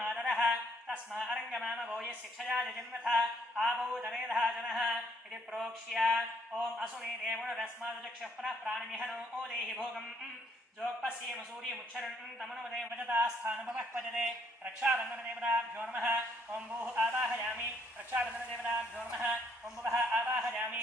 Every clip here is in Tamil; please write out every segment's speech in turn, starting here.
मातरः तस्मा अरङ्गमामवो यशिक्षया जजन्मथ आपौ दमेधः जनः इति प्रोक्ष्य ॐ असुने देवुणरस्मादुचक्षः पुनः प्राणमिहनो ओ देहि भोगम् जोक्पस्येम सूर्यमुच्छरन् तमनुमदे वजतास्थानपवः पजते रक्षाबन्धनदेवताभ्यो नमः ॐ भूः आवाहयामि रक्षाबन्धनदेवताभ्यो नमः ॐ भुवः आवाहयामि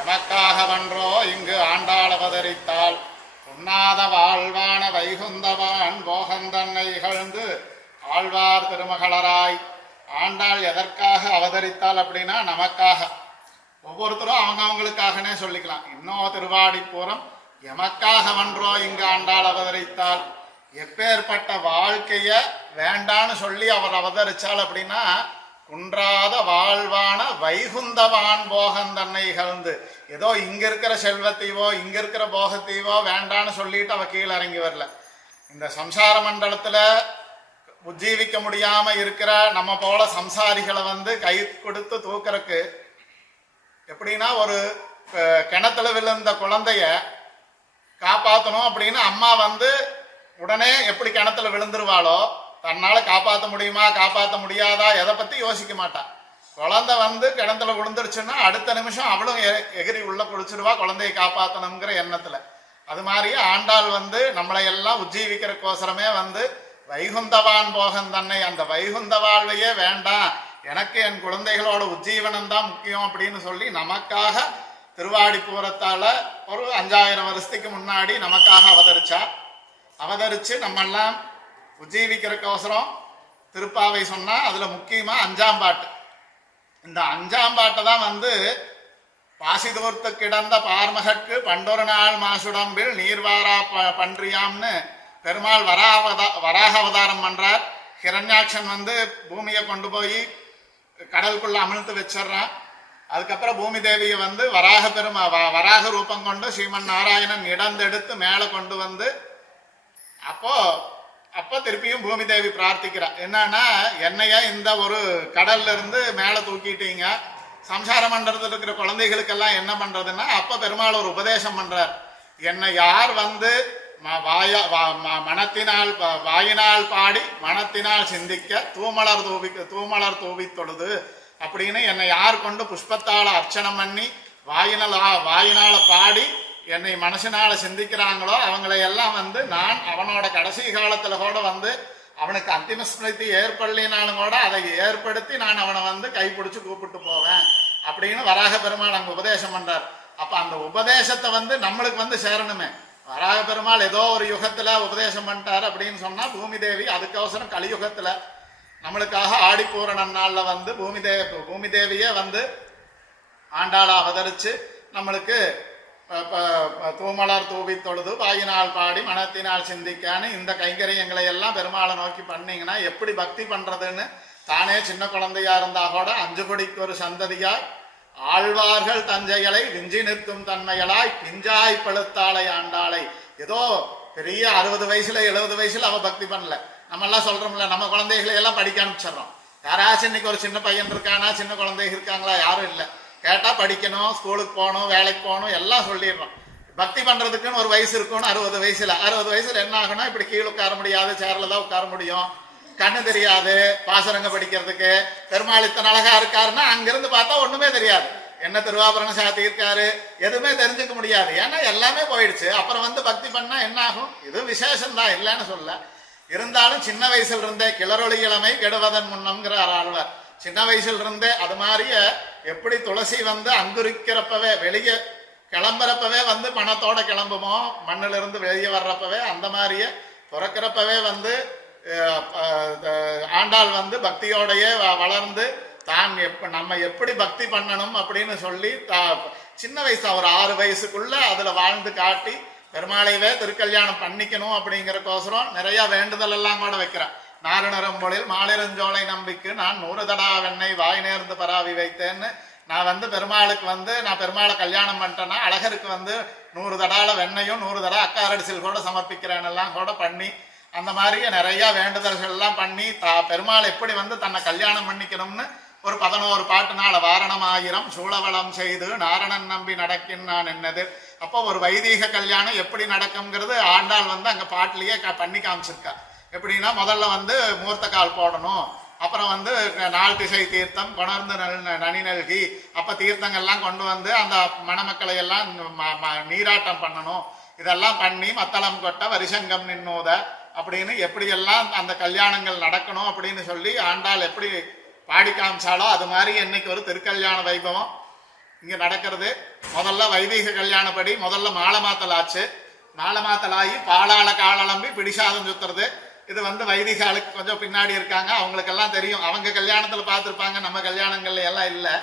எமக்காகவன்றோ இங்கு ஆண்டாள் அவதரித்தாள். உண்ணாத வாழ்வான வைகுந்தவான் போகந்தன்னை இகழ்ந்து ஆழ்வார் திருமகளராய். ஆண்டாள் எதற்காக அவதரித்தாள் அப்படின்னா நமக்காக. ஒவ்வொருத்தரும் அவங்கவுங்களுக்காகனே சொல்லிக்கலாம். இன்னும் திருவாடிப்பூரம் எமக்காகவன்றோ இங்கு ஆண்டாள் அவதரித்தாள். எப்பேற்பட்ட வாழ்க்கைய வேண்டான்னு சொல்லி அவர் அவதரிச்சாள் அப்படின்னா குன்றாத வாழ்வான வைகுந்தவான் போகந்தன்னை இகழ்ந்து. ஏதோ இங்க இருக்கிற செல்வத்தையோ இங்க இருக்கிற போகத்தையோ வேண்டான்னு சொல்லிட்டு அவ கீழே இறங்கி வரல. இந்த சம்சார மண்டலத்துல உஜ்ஜீவிக்க முடியாம இருக்கிற நம்ம போல சம்சாரிகளை கை கொடுத்து தூக்குறக்கு எப்படின்னா ஒரு கிணத்துல விழுந்த குழந்தைய காப்பாற்றணும் அப்படின்னு அம்மா உடனே எப்படி கிணத்துல விழுந்துருவாளோ தன்னால காப்பாற்ற முடியுமா காப்பாற்ற முடியாதா எதை பத்தி யோசிக்க மாட்டா. குழந்தை கிணத்துல விழுந்துருச்சுன்னா அடுத்த நிமிஷம் அவளும் எகிரி உள்ள குளிச்சிருவா குழந்தையை காப்பாற்றணுங்கிற எண்ணத்துல. அது மாதிரி ஆண்டாள் நம்மளை எல்லாம் உஜ்ஜீவிக்கிறக்கோசரமே வைகுந்தவான் போகன் தன்னை, அந்த வைகுந்த வாழ்வையே வேண்டாம் எனக்கு என் குழந்தைகளோட உஜ்ஜீவனம் தான் முக்கியம் அப்படின்னு சொல்லி நமக்காக திருவாடிப்பூரத்தால ஒரு 5000 வருஷத்துக்கு முன்னாடி நமக்காக அவதரிச்சு நம்மெல்லாம் உஜ்ஜீவிக்கிறக்கோசரம் திருப்பாவை சொன்னா அதுல முக்கியமா 5ஆம் பாட்டு. இந்த 5ஆம் பாட்டை தான் பாசிதோர்த்து கிடந்த பார்மகற்கு பண்டொரு நாள் மாசுடம்பில் நீர்வாரா பன்றியாம்னு பெருமாள் வராக அவதாரம் பண்றார். ஹிரண்யாட்சன் பூமியை கொண்டு போய் கடலுக்குள்ள அமிழ்த்து வச்சிடறான். அதுக்கப்புறம் பூமி தேவியை வராக ரூபம் கொண்டு ஸ்ரீமன் நாராயணன் இடந்தெடுத்து மேலே கொண்டு அப்போ திருப்பியும் பூமி தேவி பிரார்த்திக்கிறா. என்னன்னா என்னைய இந்த ஒரு கடல்ல இருந்து மேலே தூக்கிட்டீங்க, சம்சார மண்டலத்தில் இருக்கிற குழந்தைகளுக்கெல்லாம் என்ன பண்றதுன்னா அப்ப பெருமாள் ஒரு உபதேசம் பண்றார். என்னை யார் மனத்தினால் வாயினால் பாடி மனத்தினால் சிந்திக்க தூமலர் தூவி தொழுது அப்படின்னு என்னை யார் கொண்டு புஷ்பத்தால அர்ச்சனம் பண்ணி வாயினால பாடி என்னை மனசினால சிந்திக்கிறாங்களோ அவங்களை எல்லாம் நான் அவனோட கடைசி காலத்துல கூட அவனுக்கு அந்திம ஸ்மிருதி ஏற்படலினாலும் கூட அதை ஏற்படுத்தி நான் அவனை கைப்பிடிச்சு கூப்பிட்டு போவேன் அப்படின்னு வராக பெருமாள் அங்க உபதேசம் பண்றார். அப்ப அந்த உபதேசத்தை நம்மளுக்கு சேரணுமே. வராக பெருமாள் ஏதோ ஒரு யுகத்துல உபதேசம் பண்ணிட்டார் அப்படின்னு சொன்னா பூமி தேவி அதுக்கவசரம் கலியுகத்துல நம்மளுக்காக ஆடிப்பூர நன்னாள்ல பூமி தேவியே ஆண்டாளா அவதரிச்சு நம்மளுக்கு தூமலர் தூவி தொழுது வாயினால் பாடி மனத்தினால் சிந்திக்கான்னு இந்த கைங்கரியங்களை எல்லாம் பெருமாளை நோக்கி பண்ணீங்கன்னா எப்படி பக்தி பண்றதுன்னு தானே சின்ன குழந்தையா இருந்தா கூட 5 கொடிக்கு ஒரு சந்ததியாய் ஆழ்வார்கள் தஞ்சைகளை விஞ்சி நிற்கும் தன்மைகளாய் பிஞ்சாய் பழுத்தாளை ஆண்டாளை. ஏதோ பெரிய 60 வயசுல 70 வயசுல அவ பக்தி பண்ணல. நம்ம எல்லாம் சொல்றோம்ல நம்ம குழந்தைகளை எல்லாம் படிக்க அனுப்பிச்சிடறோம். யாராச்சும் இன்னைக்கு ஒரு சின்ன பையன் இருக்கானா சின்ன குழந்தைங்க இருக்காங்களா? யாரும் இல்லை. கேட்டா படிக்கணும், ஸ்கூலுக்கு போகணும், வேலைக்கு போகணும் எல்லாம் சொல்லிடுறோம். பக்தி பண்றதுக்குன்னு ஒரு வயசு இருக்கணும். 60 வயசுல என்ன ஆகுனா இப்படி கீழே உட்கார முடியாது, சேர்ல தான் உட்கார முடியும், கண்ணு தெரியாது, பாசுரங்க படிக்கிறதுக்கு. பெருமாள் இத்தனை அழகா இருக்காருன்னா அங்கிருந்து பார்த்தா ஒண்ணுமே தெரியாது. என்ன திருவாபரணம் சாத்தி இருக்காரு எதுவுமே தெரிஞ்சுக்க முடியாது. ஏன்னா எல்லாமே போயிடுச்சு. அப்புறம் பக்தி பண்ணா என்ன ஆகும்? இது விசேஷம் தான் இல்லைன்னு சொல்ல. இருந்தாலும் சின்ன வயசுல இருந்தே கிளறொளி இளமை கெடுவதன் முன்னம்ங்கிற ஆழ்வார். சின்ன வயசுல இருந்தே அது மாதிரிய எப்படி துளசி அங்குரிக்கிறப்பவே வெளியே கிளம்புறப்பவே பணத்தோட கிளம்புமோ, மண்ணில இருந்து வெளியே வர்றப்பவே அந்த மாதிரியே பிறக்கிறப்பவே ஆண்டாள் பக்தியோடையே வளர்ந்து தான் நம்ம எப்படி பக்தி பண்ணணும் அப்படின்னு சொல்லி சின்ன வயசு ஒரு 6 வயசுக்குள்ள அதுல வாழ்ந்து காட்டி பெருமாளையவே திருக்கல்யாணம் பண்ணிக்கணும் அப்படிங்கிறக்கோசரம் நிறைய வேண்டுதல் எல்லாம் கூட வைக்கிறான். நாரணரம்பொழில் மாலிரஞ்சோலை நம்பிக்கு நான் 100 தடா வெண்ணெய் வாய் நேர்ந்து பராவி வைத்தேன்னு நான் பெருமாளுக்கு நான் பெருமாளை கல்யாணம் பண்ணிட்டேன்னா அழகருக்கு 100 தடால வெண்ணையும் 100 தடா அக்காரடிசில் கூட சமர்ப்பிக்கிறேன் எல்லாம் கூட பண்ணி அந்த மாதிரியே நிறைய வேண்டுதல்கள் எல்லாம் பண்ணி பெருமாள் எப்படி தன்னை கல்யாணம் பண்ணிக்கணும்னு ஒரு 11 பாட்டுனால வாரணம் 1000 சூழவளம் செய்து நாரணன் நம்பி நடக்கின் நான் என்னது. அப்போ ஒரு வைதீக கல்யாணம் எப்படி நடக்கும்ங்கிறது ஆண்டாள் அங்க பாட்டிலேயே பண்ணி காமிச்சிருக்கா. எப்படின்னா முதல்ல மூர்த்த கால் போடணும், அப்புறம் நாள் திசை தீர்த்தம் கொணர்ந்து நனி நல்கி அப்ப தீர்த்தங்கள்லாம் கொண்டு அந்த மணமக்களை எல்லாம் நீராட்டம் பண்ணணும். இதெல்லாம் பண்ணி மத்தளம் கொட்ட வரிசங்கம் நின்னோத அப்படின்னு எப்படியெல்லாம் அந்த கல்யாணங்கள் நடக்கணும் அப்படின்னு சொல்லி ஆண்டாள் எப்படி பாடி காமிச்சாலோ அது மாதிரி இன்னைக்கு ஒரு திருக்கல்யாண வைபவம் இங்க நடக்கிறது. முதல்ல முதல்ல வைதிக கல்யாணப்படி முதல்ல மாலை மாத்தல் ஆச்சு. மாலை மாத்தலாகி பாலாள காலம்பி பிடிசாதம் சுத்துறது. இது வைதிக ஆளுக்கு கொஞ்சம் பின்னாடி இருக்காங்க, அவங்களுக்கெல்லாம் தெரியும். அவங்க கல்யாணத்துல பார்த்துருப்பாங்க, நம்ம கல்யாணங்கள்ல எல்லாம் இல்லை.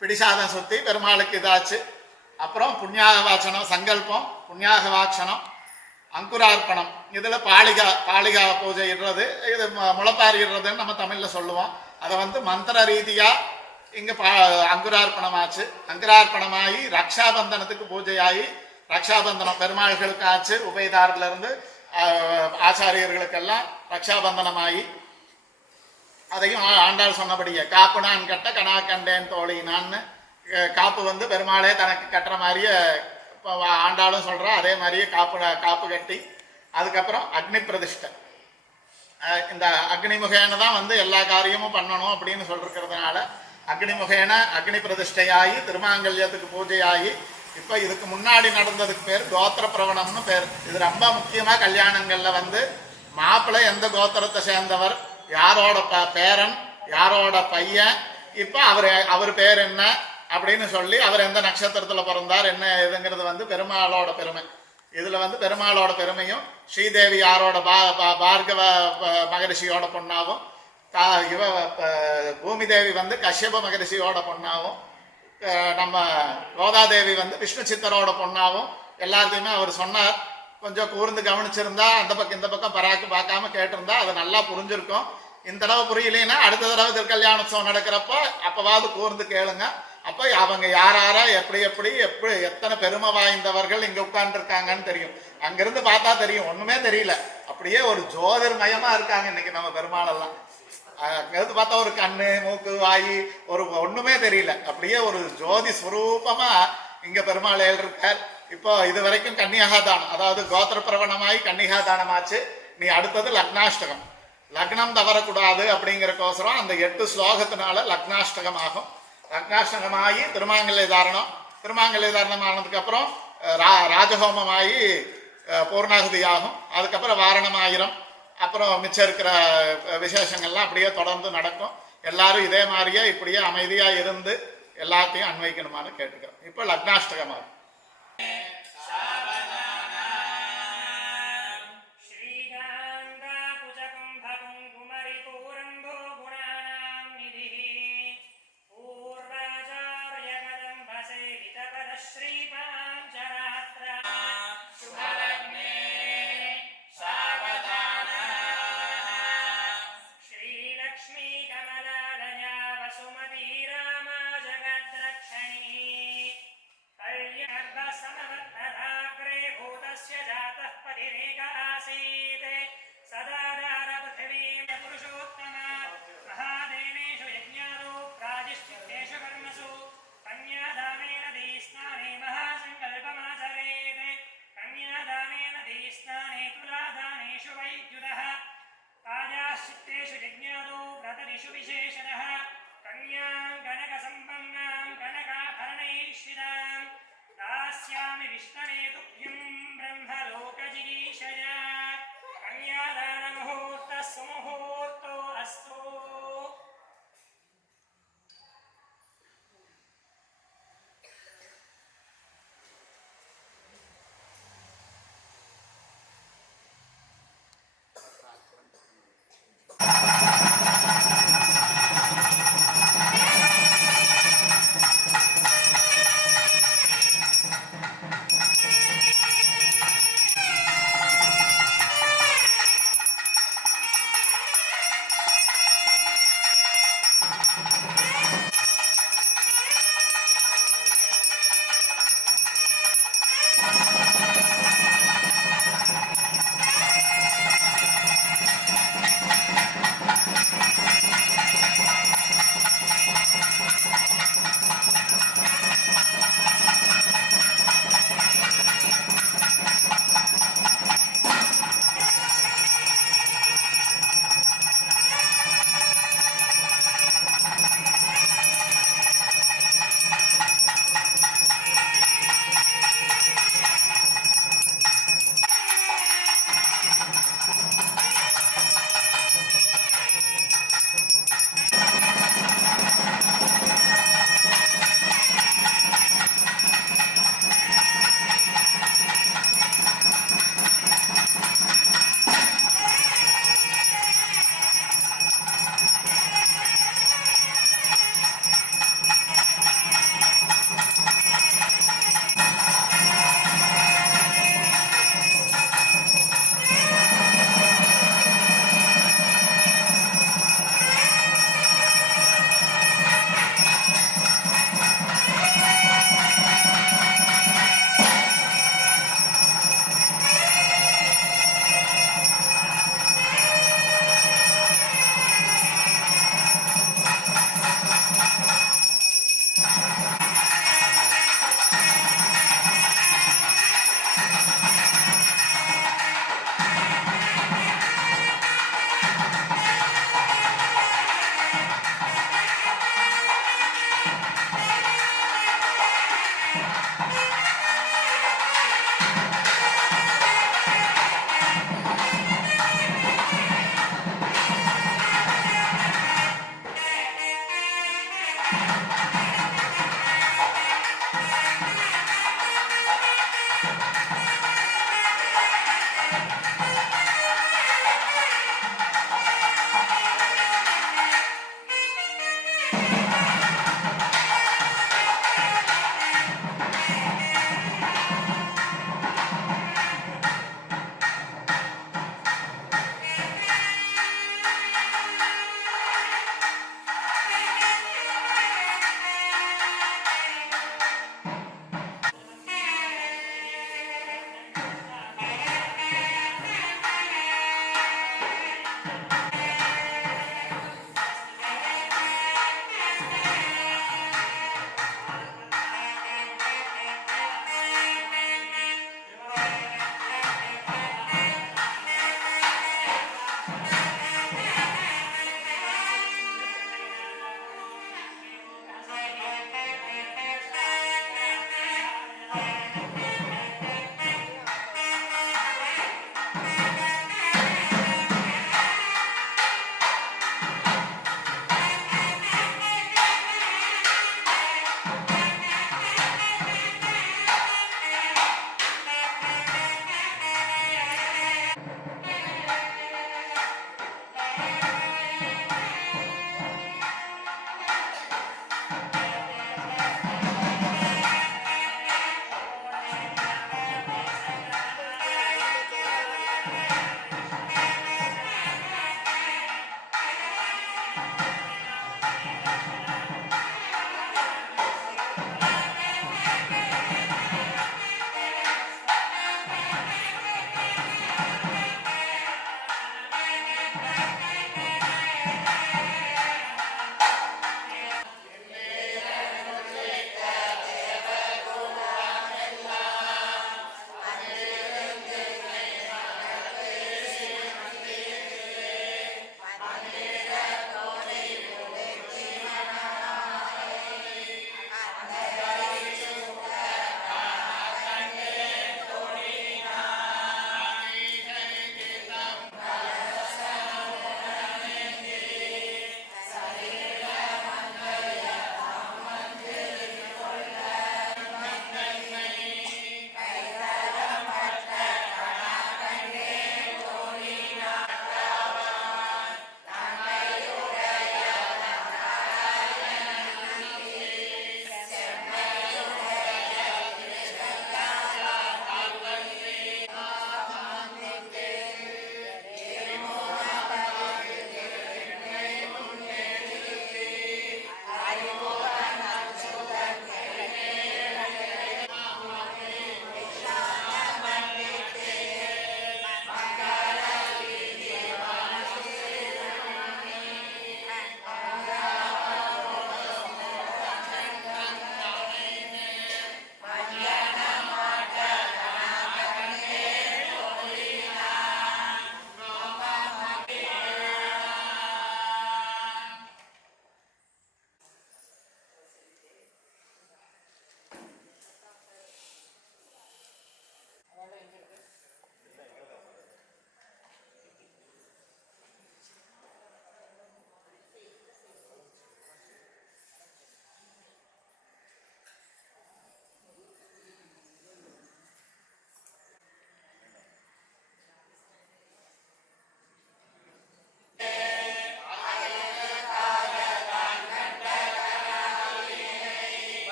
பிடிசாதம் சுத்தி பெருமாளுக்கு இதாச்சு. அப்புறம் புண்ணியாக வாச்சனம், சங்கல்பம், புண்ணியாக வாட்சணம், அங்குரார்ப்பணம். இதுல பாலிகா பூஜை இடுறது, இது முளைப்பாரி இடுறதுன்னு நம்ம தமிழ்ல சொல்லுவோம். அதை மந்திர ரீதியா இங்க அங்குரார்ப்பணம் ஆச்சு. அங்குரார்ப்பணமாகி ரக்ஷாபந்தனத்துக்கு பூஜையாகி ரக்ஷாபந்தனம் பெருமாள்களுக்கு ஆச்சு. உபயதாரில இருந்து ஆச்சாரியர்களுக்கெல்லாம் ரக்ஷாபந்தனமாகி அதையும் ஆண்டாள் சொன்னபடியே காப்பு நான் கட்ட கனா கண்டேன் தோழி நான்னு காப்பு பெருமாளே தனக்கு கட்டுற மாதிரியே ஆண்டாளும் சொல்றா. அதே மாதிரியே காப்பு கட்டி அதுக்கப்புறம் அக்னி பிரதிஷ்டை. இந்த அக்னிமுகேன தான் எல்லா காரியமும் பண்ணணும் அப்படின்னு சொல்லிருக்கிறதுனால அக்னிமுகேன அக்னி பிரதிஷ்டையாகி திருமாங்கல்யத்துக்கு பூஜையாகி இப்ப இதுக்கு முன்னாடி நடந்ததுக்கு பேர் கோத்திர பிரவணம்னு பேர். இது ரொம்ப முக்கியமா கல்யாணங்கள்ல மாப்பிள்ளை எந்த கோத்திரத்தை சேர்ந்தவர், யாரோட பேரன், யாரோட பையன், இப்ப அவர் பேர் என்ன அப்படின்னு சொல்லி அவர் எந்த நட்சத்திரத்துல பிறந்தார் என்ன இதுங்கிறது பெருமாளோட பெருமை. இதுல பெருமாளோட பெருமையும் ஸ்ரீதேவி யாரோட பார்கவ மகரிஷியோட பொண்ணாவும், பூமி தேவி கஷ்யப மகரிஷியோட பொண்ணாவும், நம்ம கோதாதேவி விஷ்ணு சித்தரோட பொண்ணாவும் எல்லாத்தையுமே அவர் சொன்னார். கொஞ்சம் கூர்ந்து கவனிச்சிருந்தா அந்த பக்கம் இந்த பக்கம் பராக்கு பார்க்காம கேட்டிருந்தா அது நல்லா புரிஞ்சிருக்கும். இந்த தடவை புரியலைன்னா அடுத்த தடவை திருக்கல்யாணோத்சவம் நடக்கிறப்ப அப்பவாவது கூர்ந்து கேளுங்க. அப்ப அவங்க யாராரா எப்படி எப்படி எப்படி எத்தனை பெருமை வாய்ந்தவர்கள் இங்க உட்கார்ந்து இருக்காங்கன்னு தெரியும். அங்கிருந்து பார்த்தா தெரியும், ஒண்ணுமே தெரியல. அப்படியே ஒரு ஜோதிர்மயமா இருக்காங்க இன்னைக்கு நம்ம பெருமாளெல்லாம். அங்கிருந்து பார்த்தா ஒரு கண்ணு மூக்கு வாயி ஒரு ஒண்ணுமே தெரியல. அப்படியே ஒரு ஜோதி ஸ்வரூபமா இங்க பெருமாள் இருக்கார். இப்போ இது வரைக்கும் கன்னியாதானம், அதாவது கோத்திர பிரவணமாயி கன்னியாதானமாச்சு. நீ அடுத்தது லக்னாஷ்டகம். லக்னம் தவறக்கூடாது அப்படிங்கிறக்கோசரம் அந்த 8 ஸ்லோகத்தினால லக்னாஷ்டகம் ஆகும். லக்னாஷ்டகமாகி திருமாங்கல்ய தாரணம். திருமாங்கல்ய தாரணம் ஆனதுக்கு அப்புறம் ராஜஹோமமாகி பூர்ணாகுதி ஆகும். அதுக்கப்புறம் வாரணமாயிரம், அப்புறம் மிச்சம் இருக்கிற விசேஷங்கள்லாம் அப்படியே தொடர்ந்து நடக்கும். எல்லாரும் இதே மாதிரியே இப்படியே அமைதியா இருந்து எல்லாத்தையும் அன்வைக்கணுமான்னு கேட்டுக்கிறோம். இப்ப லக்னாஷ்டகமாகும். कन्यादानमुहूर्तः सुमुहूर्तो अस्तु।